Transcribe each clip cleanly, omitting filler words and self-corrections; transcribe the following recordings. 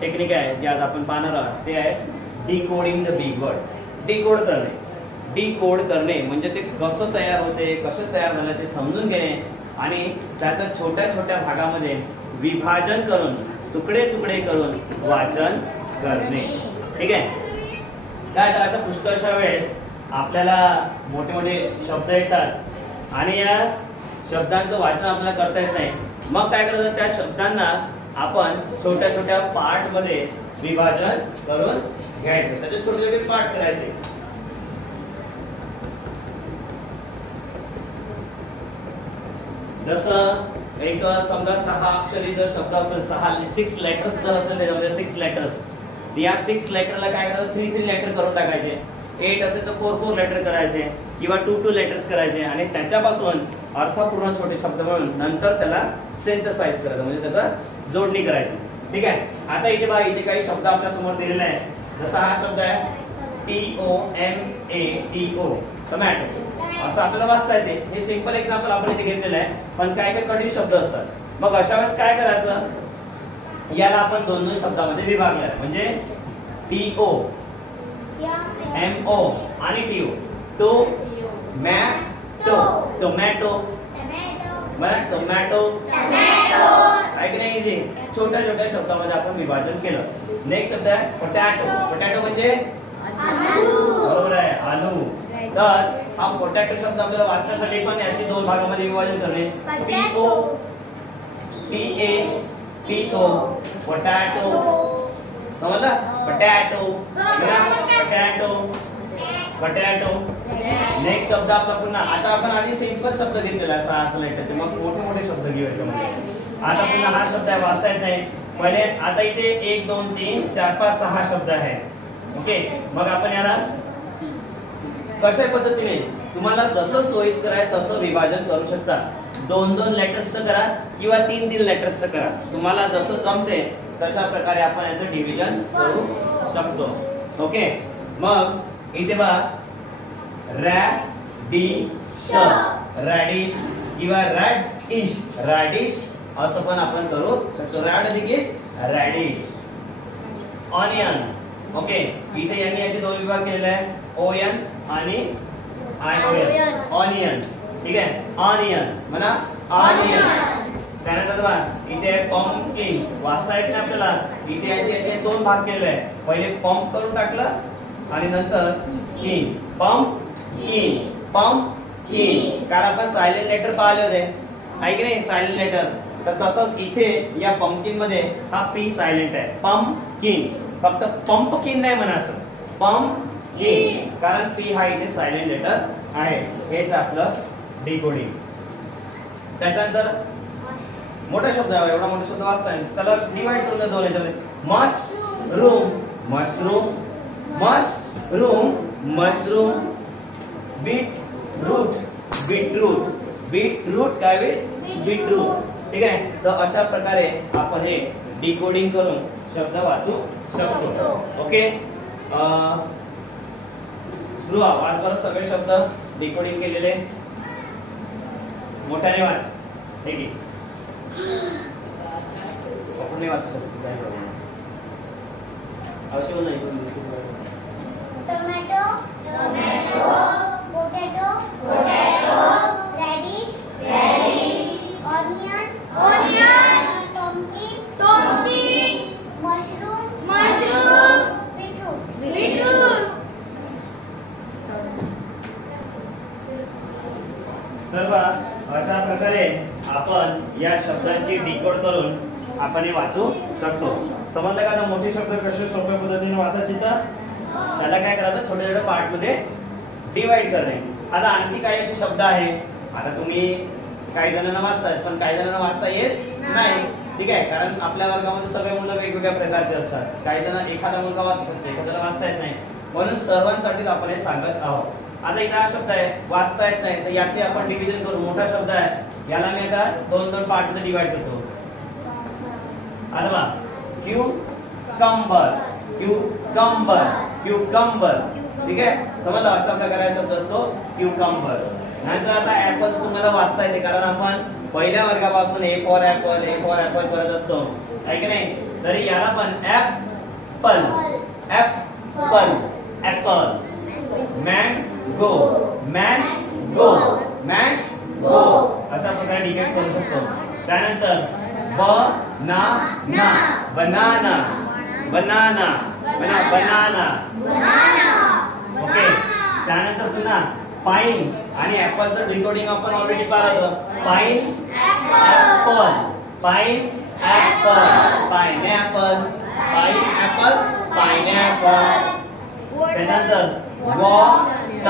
Technique आहे जे आज आपण पाहणार आहोत ते आहे decoding the big word. Decode करणे म्हणजे ते कसं तयार होते, कसं तयार झालं ते समजून घेणे आणि त्याचं छोट्या छोट्या भागामध्ये विभाजन करून तुकडे तुकडे करून वाचन करणे. ठीक आहे. काय तर असं पुष्कळशा वेळेस आपल्याला मोठे मोठे शब्द येतात आणि या शब्दांचं वाचन आपल्याला करता येत नाही. मग काय करायचं, त्या शब्दांना आपण छोट्या छोट्या पार्ट मध्ये विभाजन करून घ्यायचं, त्याचे छोटे छोटे पार्ट करायचे. जसं एक समजा 6 अक्षरी जर शब्द असेल, 6 लेटर्स जर असेल त्याच्यामध्ये 6 लेटर्स, या 6 लेटरला काय करायचं 3 लेटर करून टाकायचे. 8 असेल तर 4 लेटर करायचे किंवा 2 लेटर्स करायचे आणि त्याच्यापासून अर्थपूर्ण छोटे शब्द म्हणून नंतर त्याला सिंथेसाइज करायचं, म्हणजे त्याचा जोडणी करायची. ठीक आहे. आता इथे बघा, इथे काही शब्द आपल्या समोर दिलेले आहे. जसा हा शब्द आहे TOMATO, टोमॅटो, असं आपल्याला वाचता येते. हे सिंपल एक्झाम्पल आपण इथे घेतलेलं आहे, पण काय काय कठीण शब्द असतात. मग अशा वेळेस काय करायचं, याला आपण 2 शब्दामध्ये विभागलं आहे, म्हणजे TO MO आणि TO. टोमॅटो मला टोमॅटो आहे की नाही. छोट्या छोट्या शब्दामध्ये आपण विभाजन केलं. नेक्स्ट शब्द आहे पोटॅटो म्हणजे बरोबर आहे, आलू. तर हा पोटॅटो शब्द आपल्याला वाचण्यासाठी पण याची 2 भागामध्ये विभाजन करणे. PO पोटॅटो, समजलं. पोटॅटो. नेक्स्ट शब्द आपला पुन्हा, आता आपण आधी सिंपल शब्द घेतलेला आहे 6 लेटरचे, मग मोठे मोठे शब्द घेऊ याच्यामध्ये. आता पुन्हा हा शब्द आहे, वाचता येत नाही पहिले. आता इथे 1 2 3 4 5 6 शब्द आहे. ओके. मग आपण याला कशा पद्धतीने तुम्हाला जसं सोयीस्कर आहे तसं विभाजन करू शकता. 2 लेटर्सचं करा किंवा 3 लेटर्सचं करा, तुम्हाला जसं जमते तशा प्रकारे आपण याचं डिव्हिजन करू शकतो. ओके. मग इथे बघा, रॅडिश किंवा रॅडिश असं पण आपण करू शकतो. रॅडिश. ऑनियन. ओके. इथे यांनी याचे 2 विभाग केलेले आहे, ON आणि ION. ऑनियन. ठीक आहे. ऑनियन म्हणा, ऑनियन. त्यानंतर बघा इथे पंपकिन, वाचता येत नाही आपल्याला. इथे याचे 2 भाग केलेले आहे, पहिले पंप करून टाकलं आणि नंतर किन. पंपकिन. कारण आपण सायलेंट लेटर पाहिले होते आहे की नाही, सायलेंट लेटर. तर तसंच इथे या पंपकिन मध्ये हा P सायलेंट आहे, पंपकिन. फक्त पंपकिन नाही म्हणायचं, पंपकिन, कारण P हा इथे सायलेंट लेटर आहे. हेच आपलं डिकोडिंग. त्याच्यानंतर मोठा शब्द आहे, एवढा मोठा शब्द वाचता येईल, त्याला डिवाइड करून 2 याच्यामध्ये. मशरूम. बीटरूट काय बीटरूट. ठीक आहे. तर अशा प्रकारे आपण हे डिकोडिंग करून शब्द वाचू शकतो. ओके. सुरू वाच बरं, सगळे शब्द डिकोडिंग केलेले मोठ्याने वाच. ठीक आहे. आपण नाही वाचू शकतो, काय प्रॉब्लेम आवश्यक नाही. Tomato, potato, radish, onion, pumpkin, mushroom, beetroot. तर अशा प्रकारे आपण या शब्दांची डिकोड करून आपण हे वाचू शकतो. समजलं का? मोठे शब्द कसे सोप्या पद्धतीने वाचायचे तर त्याला काय करायचं, छोट्या छोट्या पार्ट मध्ये डिवाइड करणे. आता आणखी काही असे शब्द आहे, आता तुम्ही काही जणांना वाचताय पण काही जणांना वाचता येत नाही. ठीक आहे. कारण आपल्या वर्गामध्ये सगळे मुलं वेगवेगळ्या प्रकारचे असतात. काही जण एखादा मुलगा वाचू शकतो, एखाद्याला वाचता येत नाही, म्हणून सर्वांसाठीच आपण हे सांगत आहोत. आता इथे हा शब्द आहे, वाचता येत नाही, तर याचे आपण डिव्हिजन करू. मोठा शब्द आहे, याला मी आता 2 पार्ट मध्ये डिवाइड करतो. आता बघा, क्यूकंबर. ठीक आहे. समजलं, अशा प्रकारे शब्द असतो क्यूकंबर. नंतर आता ऍपल तुम्हाला वाचता येते, कारण आपण पहिल्या वर्गापासून A फॉर ऍपल करत असतो, आहे की नाही. तरी याला पण apple apple apple mango mango mango अशा प्रकारे डिकेट करू शकतो. त्यानंतर banana banana banana banana okay. त्यानंतर पुन्हा पाइन आणि ऍपलचं डिकोडिंग आपण ऑलरेडी पाहिलं. पाइन ऍपल पाइन ऍपल पाइनॅपल पाइनॅपल पाइनॅपल. त्यानंतर वॉटरमेलन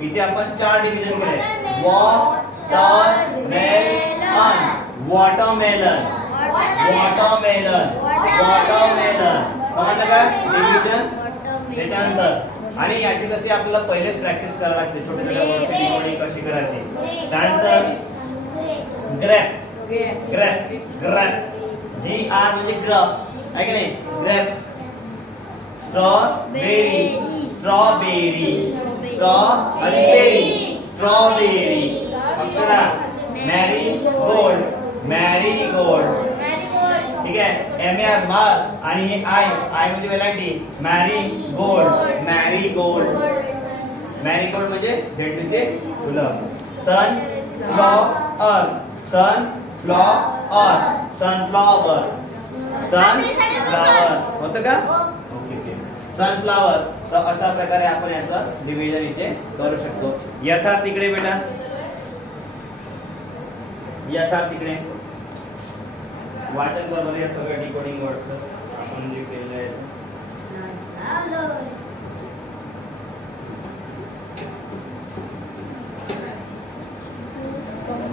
इथे आपण 4 डिव्हिजन केले. वॉटरमेलन वॉटरमेलन वॉटरमेलन वॉटरमेलन समजलं का डिव्हिजन. त्याच्यानंतर आणि याची कशी आपल्याला पहिलेच प्रॅक्टिस करावी लागते. छोट्या छोट्या वर्डची डिकोडिंग कशी करायची. त्यानंतर ग्रेप ग्रेप ग्रेप GR म्हणजे ग्रेप आहे की नाही. ग्रेप स्ट्रॉबेरी स्ट्रॉबेरी स्ट्रॉ आणि बेरी स्ट्रॉबेरी. अक्षरा मॅरीगोल्ड मॅरीगोल्ड ठीक आहे. MR मार आणि I म्हणजे व्हेरायटी मॅरीगोल्ड मॅरीगोल्ड मॅरीगोल्ड म्हणजे झेंडूचे फुलं. सनफ्लॉवर सनफ्लॉवर सनफ्लॉवर सनफ्लॉवर होतं का. Okay sunflower. तर अशा प्रकारे आपण याचं डिव्हिजन इथे करू शकतो. यथार्थ इकडे बेटा यथार्थ इकडे वाचन बरोबर या सगळ्या डिकोडिंग वर्डचं आपण जे केलेलं आहे.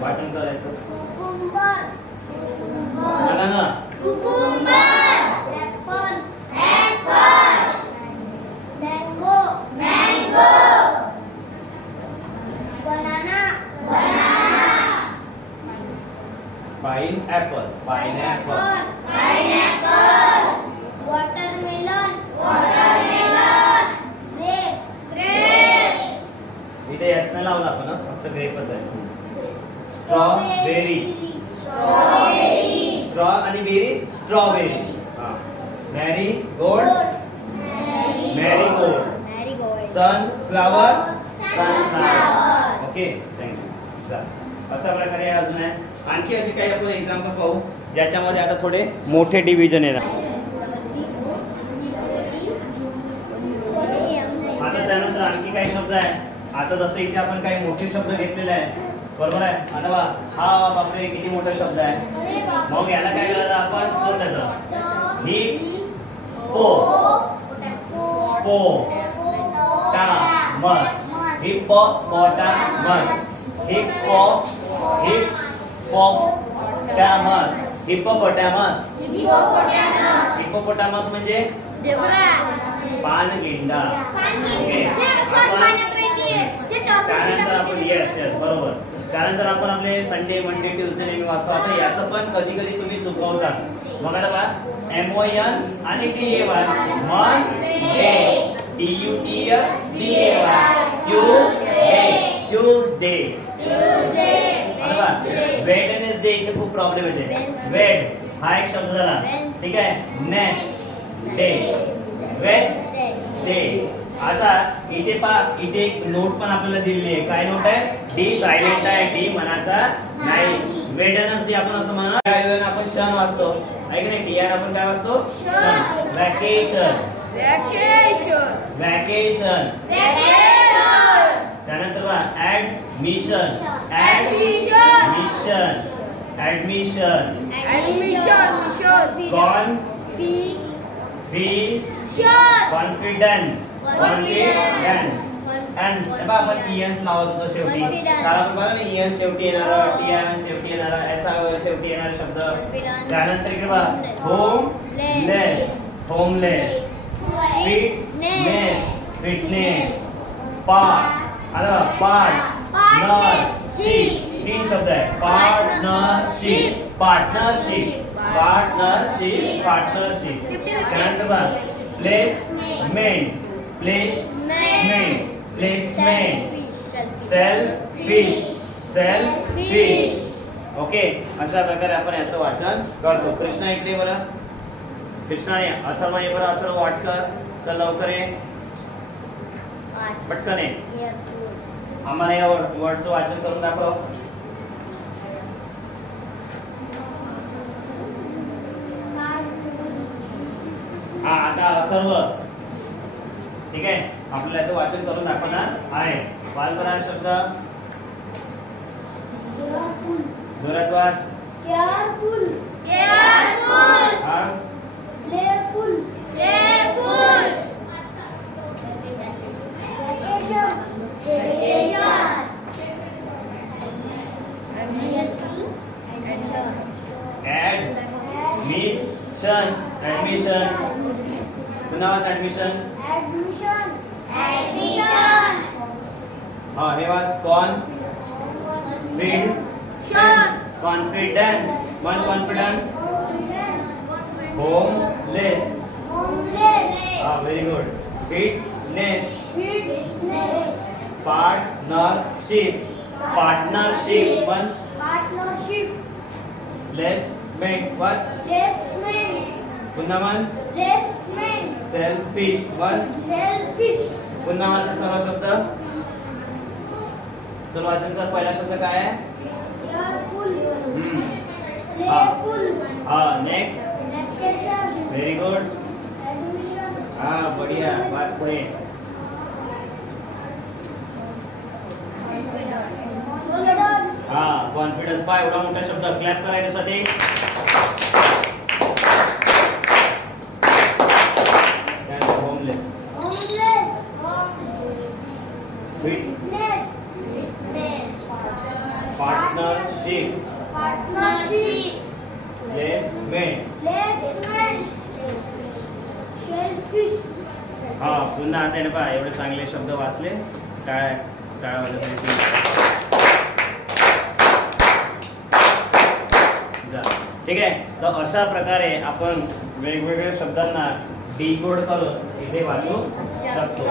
वाचन करायचं बघा ना. पाइनएप्पल पाइनएप्पल watermelon grapes इथे एस नाही लावला आपण फक्त ग्रेपच आहे. स्ट्रॉबेरी स्ट्रॉ आणि berry strawberry. Marigold marigold sunflower sunflower. Okay thank you. अशा प्रकारे अजून आहे. आणखी असे काही आपण एक्झाम्पल पाहू ज्याच्यामध्ये आता थोडे मोठे डिव्हिजन येणार. आता त्यानंतर आणखी काही शब्द आहे. आता जसं इथे आपण काही मोठे शब्द घेतलेले आहे बरोबर आहे. आता बा हा बापरे किती मोठा शब्द आहे. मग याला काय करायचं आपण तोंडाचं hippopotamus hippopotamus hippo hippopotamus hippopotamus hippopotamus म्हणजे पानगिंडा. ओके त्यानंतर आपण येस येस बरोबर. त्यानंतर आपण आपले संडे मंडे ट्यूजडे नेहमी वाचतो. आता याचं पण कधी कधी तुम्ही चुकवतात. मग आता बा MON आणि TAY मंडे TUTSDAY ट्यूजडे. आता बा वेडनेसडे इथे खूप प्रॉब्लेम येते. वेड हा एक शब्द झाला ठीक आहे. नेक्स्ट डे वेड डे. आता इथे पा इथे एक नोट पण आपल्याला दिलेली आहे. काय नोट आहे. डी सायलेंट आहे. डी मनाचा नाही. वेडनेसडे आपण असं म्हणा. त्यावेळेला आपण क्षण वाचतो आहे की नाही. टीआर आपण काय वाचतो क्षण. Vacation vacation. त्यानंतर बा admission admission admission confidence confidence एन्स आपण इएन्स लावत होतो शेवटी. कारण बघा ना इएन्स शेवटी येणार टीआरएन शेवटी येणार एसा शेवटी येणार शब्द. त्यानंतर इकडे बघा homeless homeless fitness fitness partnership. 3 शब्द आहे. Partnership partnership partnership partnership. त्यानंतर बघा placement placement placement selfish selfish okay, अशा प्रकारे आपण याचं वाचन करतो. कृष्णा इकडे बरं. कृष्णाने अथर्व ये बरं. अथर्व वाट कर. चल लवकर ये. पटकन ये. आम्हाला या वर्डचं वाचन करून दाखव. हा, आता अथर्व. ठीक आहे, आपल्याला याचं वाचन करून दाखवणार आहे. वाल करा शब्द. जोरात वाच. Careful. Careful. हा, Playful. Playful. Vacation. Vacation. Admission. Admission. पुन्हा वाच. ऍडमिशन. Admission. Admission. हा, हे वाच. Confidence. One confidence. Homeless. Homeless. हा, very good. Fitness. Fitness. Partnership. Partnership. One Partnership. Placement. वाच. Placement. पुन्हा one. Placement. Selfish. One Selfish. पुन्हा वाचा सर्व शब्द. चल वाचन कर. पहिला शब्द काय आहे? Careful. हा. Playful. हा, next. Vacation. Very good. Admission. हा, बढिया. वाच पुढे. Confident. हा, कॉन्फिडन्स. पहा एवढा मोठा शब्द. क्लॅप करा याच्यासाठी. Homeless. Homeless. Fit. Fitness. Fitness. Partnership. Partnership. Placement. Placement. Selfish. हा, पुन्हा आता पहा एवढे चांगले शब्द वाचले. काय काय वाजत नाही. ठीक आहे, तर अशा प्रकारे आपण वेगवेगळ्या शब्दांना डिकोड करून इथे वाचू शकतो.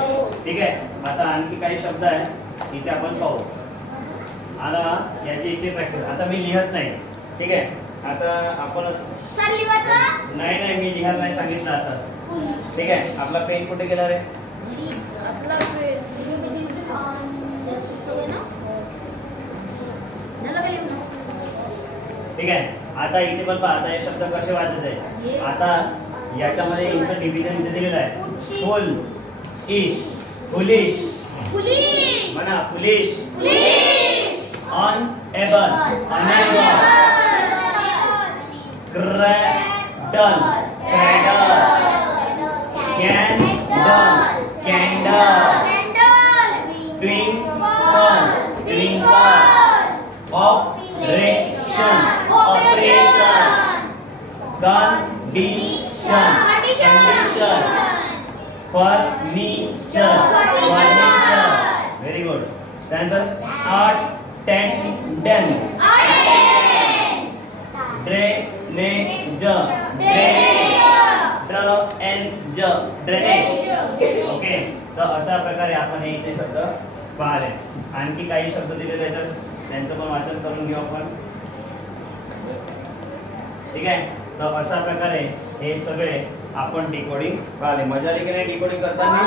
ठीक आहे, आता आणखी काही शब्द आहेत इथे आपण पाहू. आता याची इथे प्रॅक्टिस. आता मी लिहत नाही. ठीक आहे, आता आपणच. सर लिवायचा? नाही, मी लिहायला नाही सांगितलं असं. ठीक आहे, आपला पेन कुठे गेला रे? आपला ठीक आहे, आता इथे पण पहा. आता हे शब्द कसे वाचायचे. आता याच्यामध्ये इथं डिव्हिजन इथे दिलेलं आहे. फुल, इश, फुलिश. पुलिस. म्हणा foolish. Police. Unable. Unable. Cradle. Cradle. Candle. Candle. Twinkle. Twinkle. Operation. Operation. Condition. Condition. Furniture. Furniture. Very good. त्यानंतर अटेंडन्स. ड्रेनेज. ड्रेनेज. ओके, तर अशा प्रकारे आपण हे इथे शब्द पाहिले. आणखी काही शब्द दिलेले आहेत, त्यांचं पण वाचन करून घेऊ आपण. ठीक आहे, तर अशा प्रकारे हे सगळे आपण डिकोडिंग पाहिले. मजा आली की नाही डिकोडिंग करताना?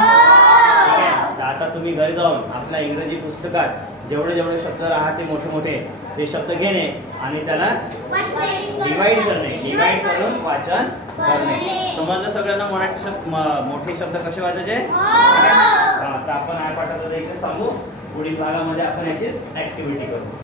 ठीक आहे, तर आता तुम्ही घरी जाऊन आपल्या इंग्रजी पुस्तकात जेवढे जेवढे शब्द राहते मोठे मोठे ते शब्द घेणे आणि त्याला डिवाइड करणे. डिवाइड करून वाचन करणे. समजलं सगळ्यांना? मराठी शब्द मोठे शब्द कसे वाचायचे? हा, तर आपण हा पाठात इथे थांबू. पुढील भागामध्ये आपण याचीच ऍक्टिव्हिटी करू.